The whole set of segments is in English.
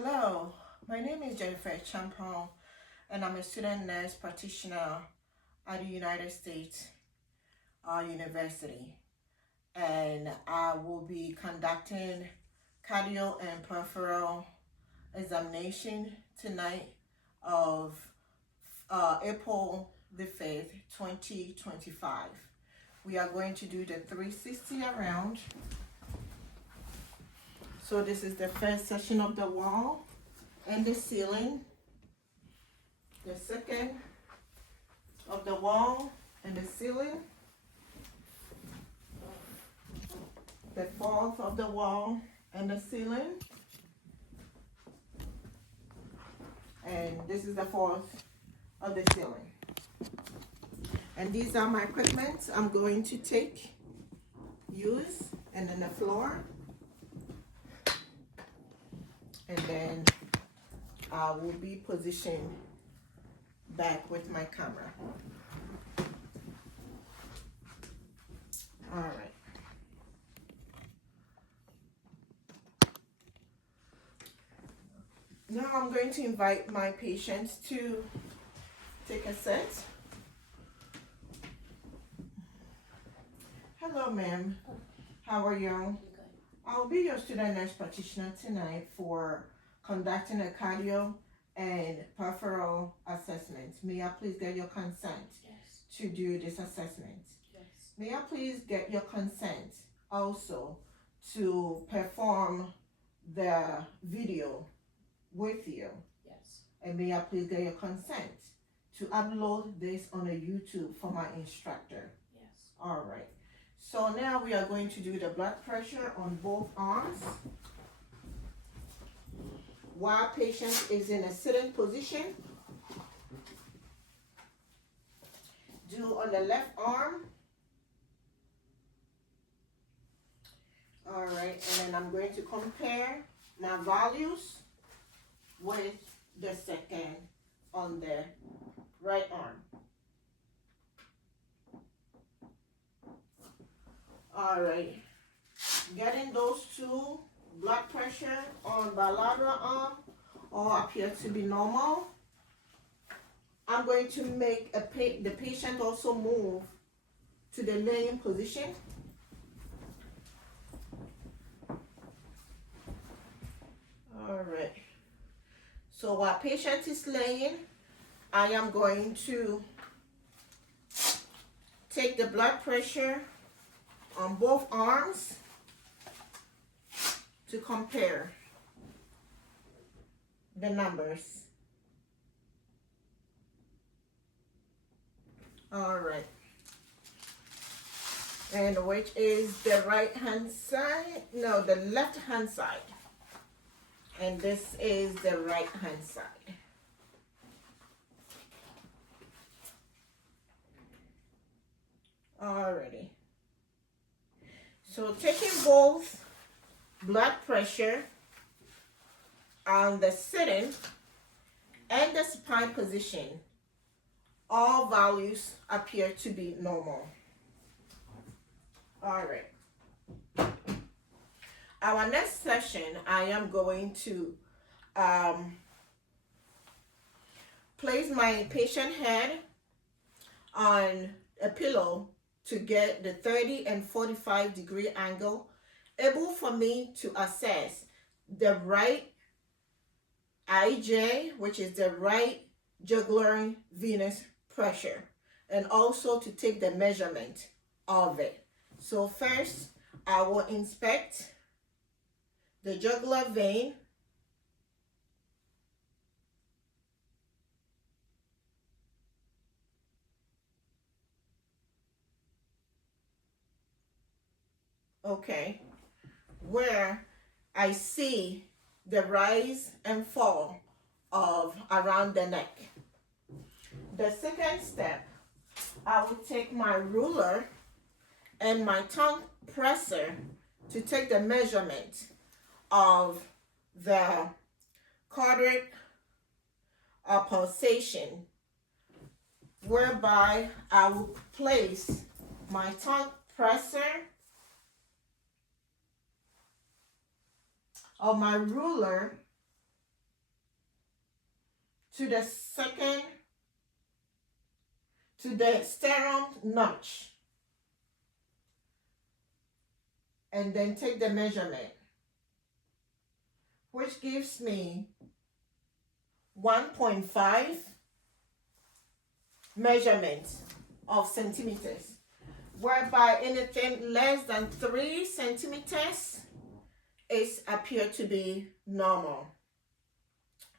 Hello, my name is Jennifer Champon, and I'm a student nurse practitioner at the United States University. And I will be conducting cardio and peripheral examination tonight of April the 5th, 2025. We are going to do the 360 around. So this is the first section of the wall and the ceiling. The second of the wall and the ceiling. The fourth of the wall and the ceiling. And this is the fourth of the ceiling. And these are my equipment I'm going to use, and then the floor. And then I will be positioned back with my camera. All right. Now I'm going to invite my patients to take a set. Hello, ma'am. How are you? I'll be your student nurse practitioner tonight for conducting a cardio and peripheral assessment. May I please get your consent to do this assessment? Yes. May I please get your consent also to perform the video with you? Yes. And may I please get your consent to upload this on a YouTube for my instructor? Yes. All right. So now we are going to do the blood pressure on both arms. While patient is in a sitting position, do on the left arm. All right, and then I'm going to compare my values with the second on the right arm. All right, getting those two blood pressure on bilateral arm all appear to be normal. I'm going to make the patient also move to the laying position. All right. So while patient is laying, I am going to take the blood pressure on both arms to compare the numbers. All right. And which is the right hand side? No, the left hand side. And this is the right hand side. Alrighty. So taking both blood pressure on the sitting and the spine position, all values appear to be normal. All right. Our next session, I am going to place my patient head on a pillow to get the 30 and 45 degree angle, able for me to assess the right IJ, which is the right jugular venous pressure, and also to take the measurement of it. So first, I will inspect the jugular vein. Okay, where I see the rise and fall of around the neck. The second step, I will take my ruler and my tongue presser to take the measurement of the cardiac pulsation, whereby I will place my tongue presser of my ruler to the second, to the sternum notch. And then take the measurement, which gives me 1.5 measurements of centimeters, whereby anything less than 3 centimeters is appear to be normal.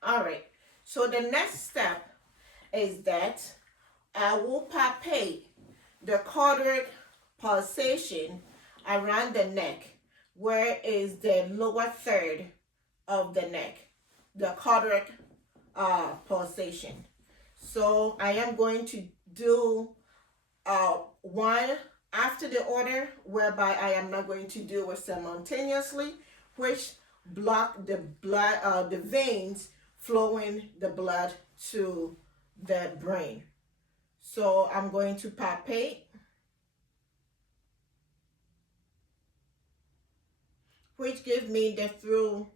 All right, so the next step is that I will palpate the cardiac pulsation around the neck, where is the lower third of the neck, the cardiac pulsation. So I am going to do one after the other, whereby I am not going to do it simultaneously, which block the blood, the veins flowing the blood to the brain. So I'm going to palpate, which give me the through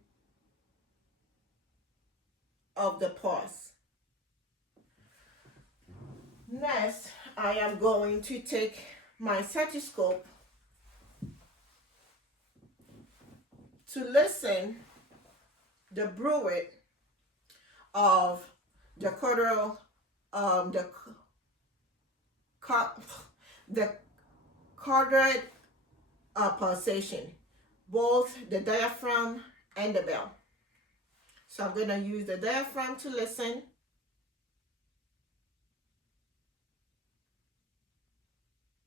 of the pulse. Next, I am going to take my stethoscope to listen the bruit of the cordial, the cardiac pulsation, both the diaphragm and the bell. So I'm going to use the diaphragm to listen.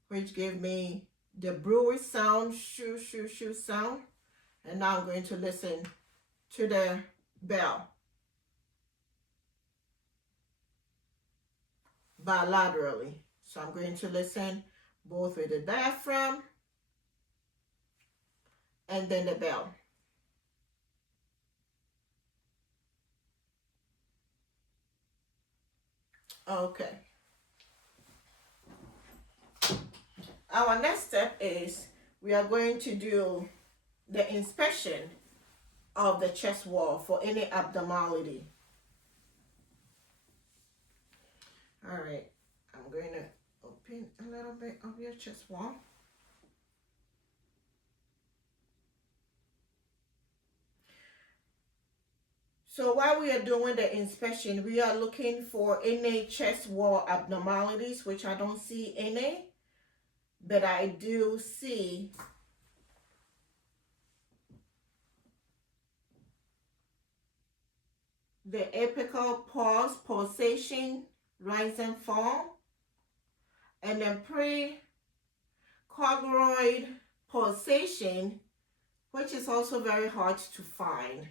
Which gave me the bruit sound, shoo, shoo, shoo sound. And now I'm going to listen to the bell bilaterally. So I'm going to listen both with the diaphragm and then the bell. Okay. Our next step is we are going to do the inspection of the chest wall for any abnormality. All right, I'm going to open a little bit of your chest wall. So while we are doing the inspection, we are looking for any chest wall abnormalities, which I don't see any, but I do see the apical pulse, pulsation, rise and fall, and then precordial pulsation, which is also very hard to find.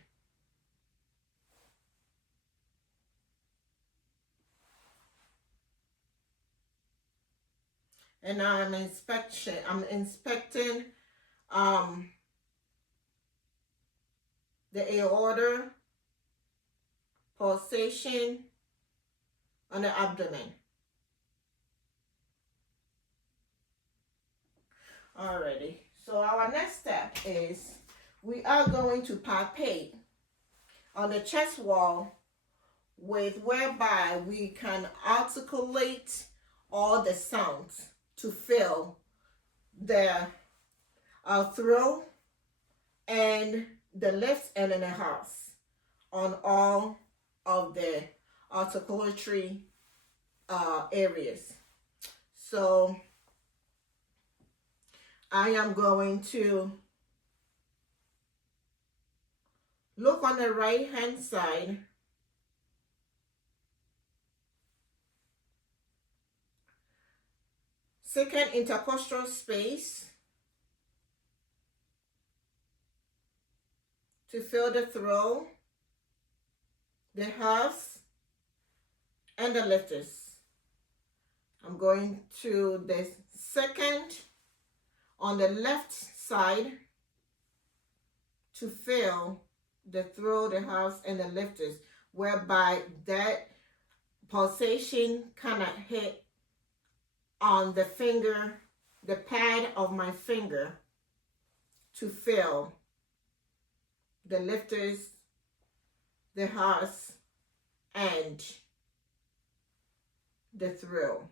And now I'm inspecting the aorta pulsation on the abdomen. Alrighty, so our next step is we are going to palpate on the chest wall with whereby we can articulate all the sounds to fill the throat and the left and in the house on all of the articulatory areas. So I am going to look on the right hand side . Second intercostal space to fill the throat, the house, and the lifters. I'm going to the second on the left side to fill the throat, the house, and the lifters, whereby that pulsation kind of hit on the finger, the pad of my finger, to fill the lifters, the house, and the thrill.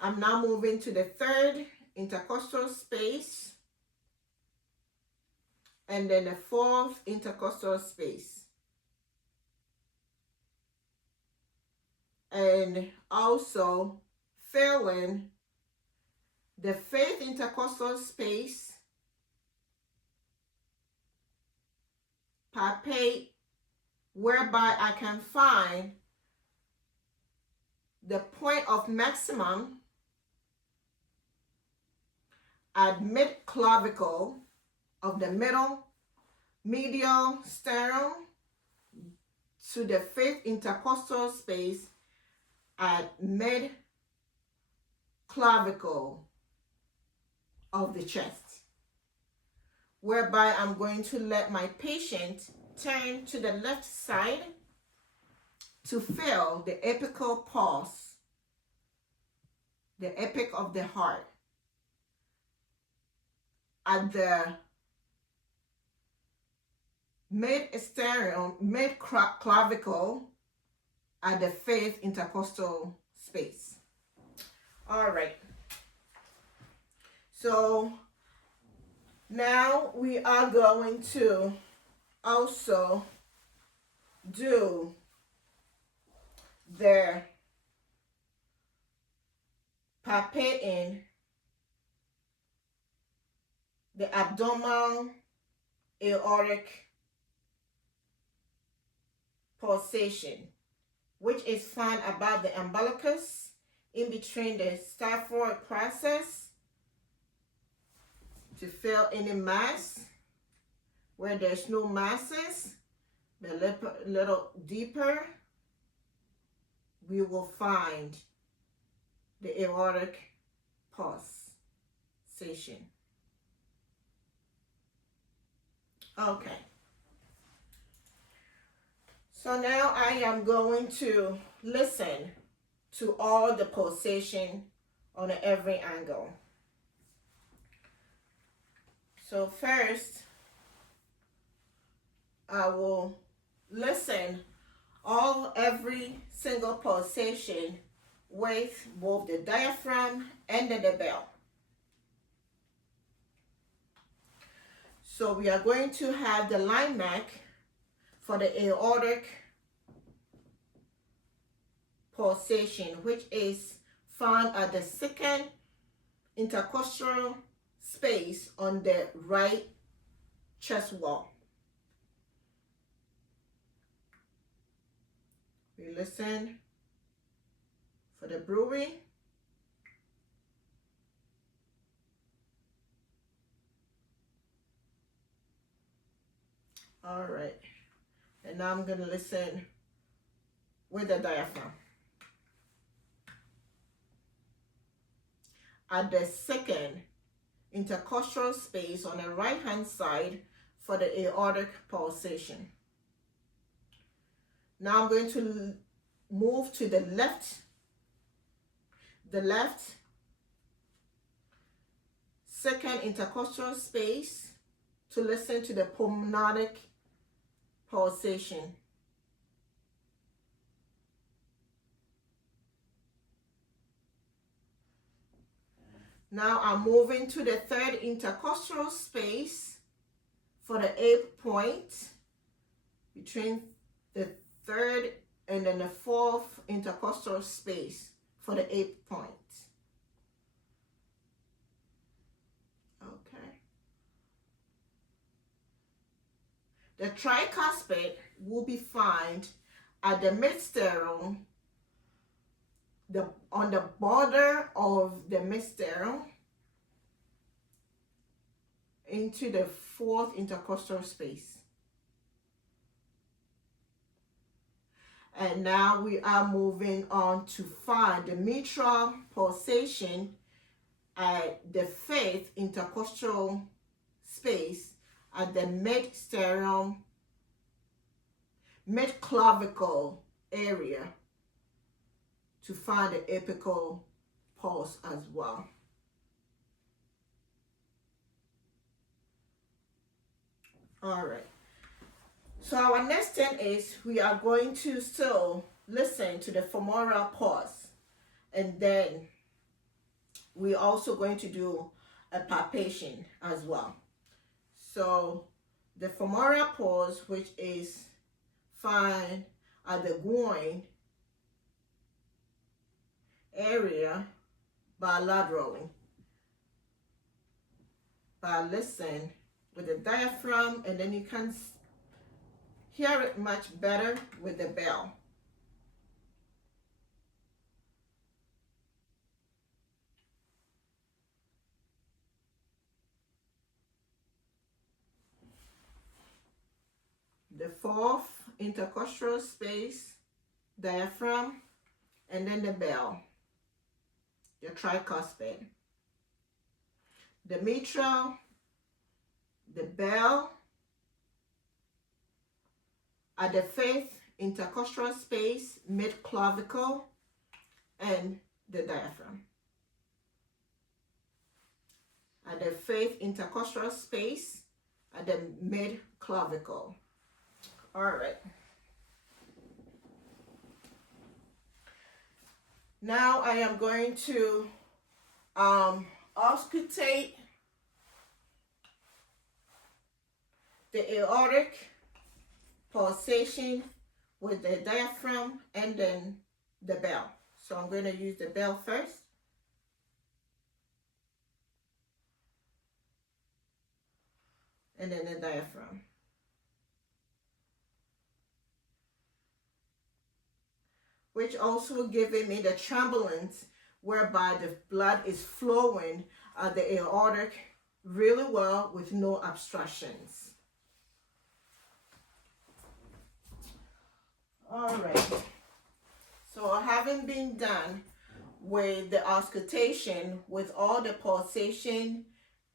I'm now moving to the third intercostal space and then the fourth intercostal space. And also filling the fifth intercostal space, palpate whereby I can find the point of maximum at mid-clavicle of the medial sternum to the fifth intercostal space at mid-clavicle of the chest, whereby I'm going to let my patient turn to the left side to feel the apical pulse, the epic of the heart, at the mid-sternum, mid-clavicle, at the fifth intercostal space. All right. So now we are going to also do the palpating the abdominal aortic pulsation, which is found above the umbilicus, in between the staphoid process, to fill any mass. Where there's no masses, a little deeper, we will find the aortic pulsation. Okay. So now I am going to listen to all the pulsation on every angle. So first, I will listen every single pulsation with both the diaphragm and the bell. So we are going to have the line mark for the aortic pulsation, which is found at the second intercostal space on the right chest wall. We listen for the breathing. All right. And now I'm going to listen with the diaphragm. At the second intercostal space on the right hand side for the aortic pulsation. Now I'm going to move to the left second intercostal space to listen to the pulmonic pulsation. Now I'm moving to the third intercostal space for the ape point, between the third and then the fourth intercostal space for the ape point. Okay. The tricuspid will be found at the midsternum, on the border of the midsternum into the fourth intercostal space. And now we are moving on to find the mitral pulsation at the fifth intercostal space at the midsternum, mid-clavicle area, to find the apical pulse as well. All right. So our next thing is we are going to still listen to the femoral pulse, and then we're also going to do a palpation as well. So the femoral pulse, which is found at the groin area bilaterally, listen with the diaphragm, and then you can hear it much better with the bell. The fourth intercostal space, diaphragm, and then the bell, the tricuspid. The mitral, the bell, at the fifth intercostal space, mid-clavicle, and the diaphragm. At the fifth intercostal space, at the mid-clavicle. All right. Now I am going to auscultate the aortic pulsation with the diaphragm and then the bell. So I'm going to use the bell first. And then the diaphragm. Which also giving me the turbulence whereby the blood is flowing at the aortic really well with no obstructions. All right. So having been done with the auscultation with all the pulsation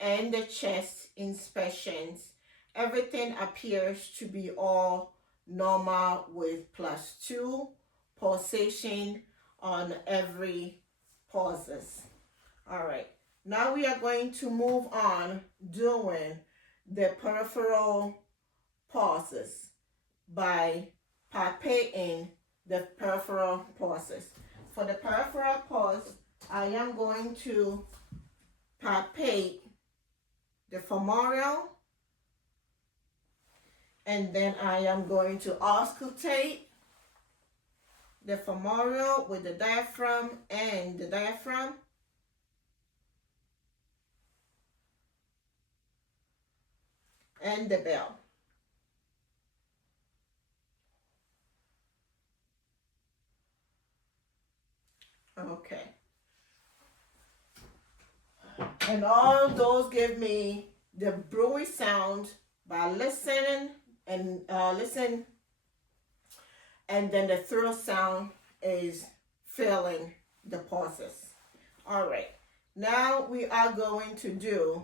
and the chest inspections, everything appears to be all normal with +2 pulsation on every pulses. All right, now we are going to move on doing the peripheral pulses by palpating the peripheral pulses. For the peripheral pulse, I am going to palpate the femoral, and then I am going to auscultate the femoral with the diaphragm and the diaphragm. And the bell. Okay. And all those give me the brewy sound by listening and listen. And then the throat sound is filling the pauses. All right. Now we are going to do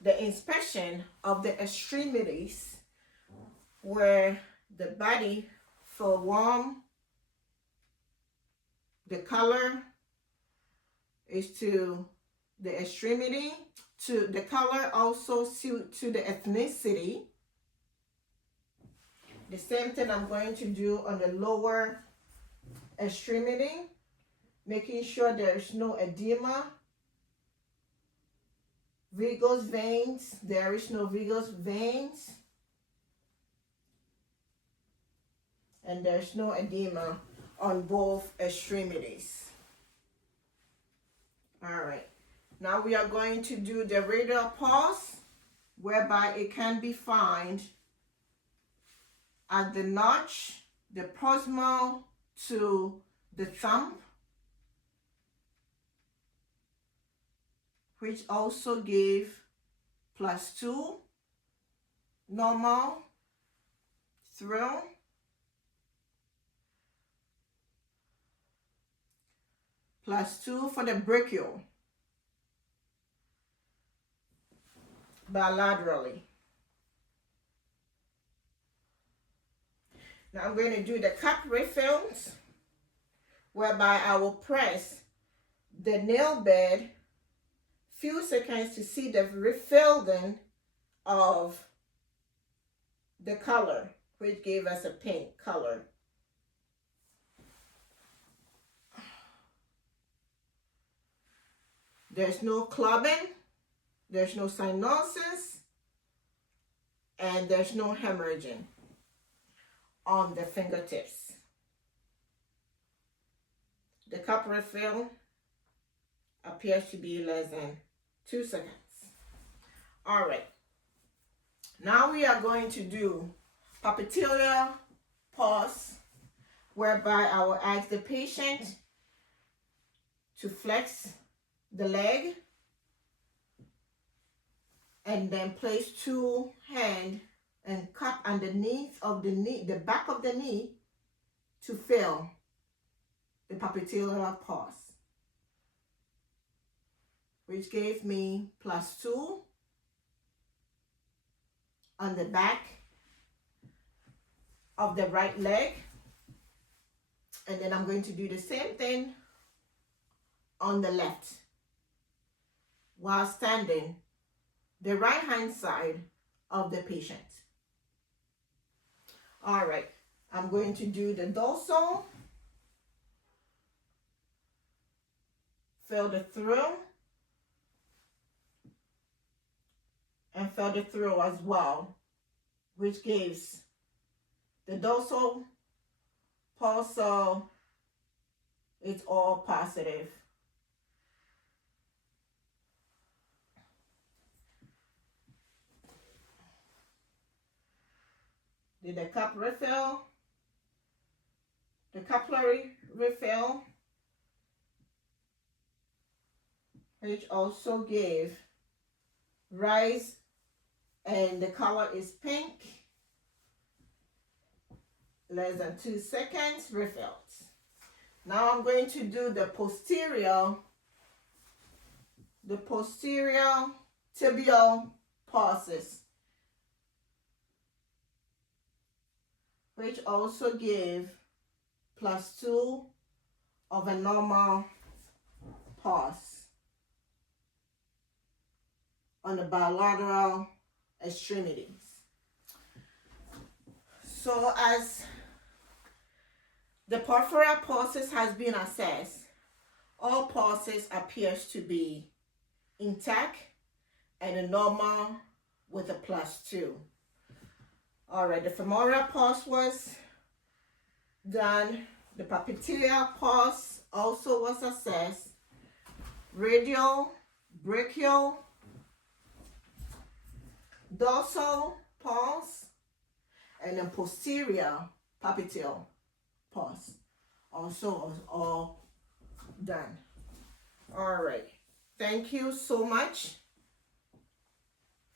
the inspection of the extremities where the body feel warm. The color is to the extremity, to the color also suit to the ethnicity. The same thing I'm going to do on the lower extremity, making sure there is no edema. Varicose veins, there is no varicose veins. And there's no edema on both extremities. All right. Now we are going to do the radial pulse, whereby it can be found at the notch, the proximal to the thumb, which also give +2, normal, through, +2 for the brachial, bilaterally. Now I'm going to do the cup refills, whereby I will press the nail bed few seconds to see the refilling of the color, which gave us a pink color. There's no clubbing, there's no cyanosis, and there's no hemorrhaging on the fingertips. The cup refill appears to be less than 2 seconds. All right. Now we are going to do popliteal pause, whereby I will ask the patient to flex the leg and then place 2 hands and cup underneath of the knee, the back of the knee, to feel the popliteal pause, which gave me +2 on the back of the right leg. And then I'm going to do the same thing on the left while standing the right hand side of the patient. All right, I'm going to do the dorsal, feel the through, and feel the through as well, which gives the dorsal pulsar, it's all positive. Did the cup refill, the capillary refill, which also gave rise, and the color is pink, less than 2 seconds, refilled. Now I'm going to do the posterior tibial pulses, which also gave +2 of a normal pulse on the bilateral extremities. So as the peripheral pulses has been assessed, all pulses appears to be intact and a normal with a +2. All right, the femoral pulse was done. The popliteal pulse also was assessed. Radial, brachial, dorsal pulse, and then posterior popliteal pulse also was all done. All right, thank you so much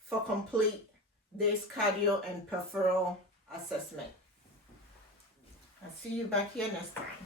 for complete this cardio and peripheral assessment. I'll see you back here next time.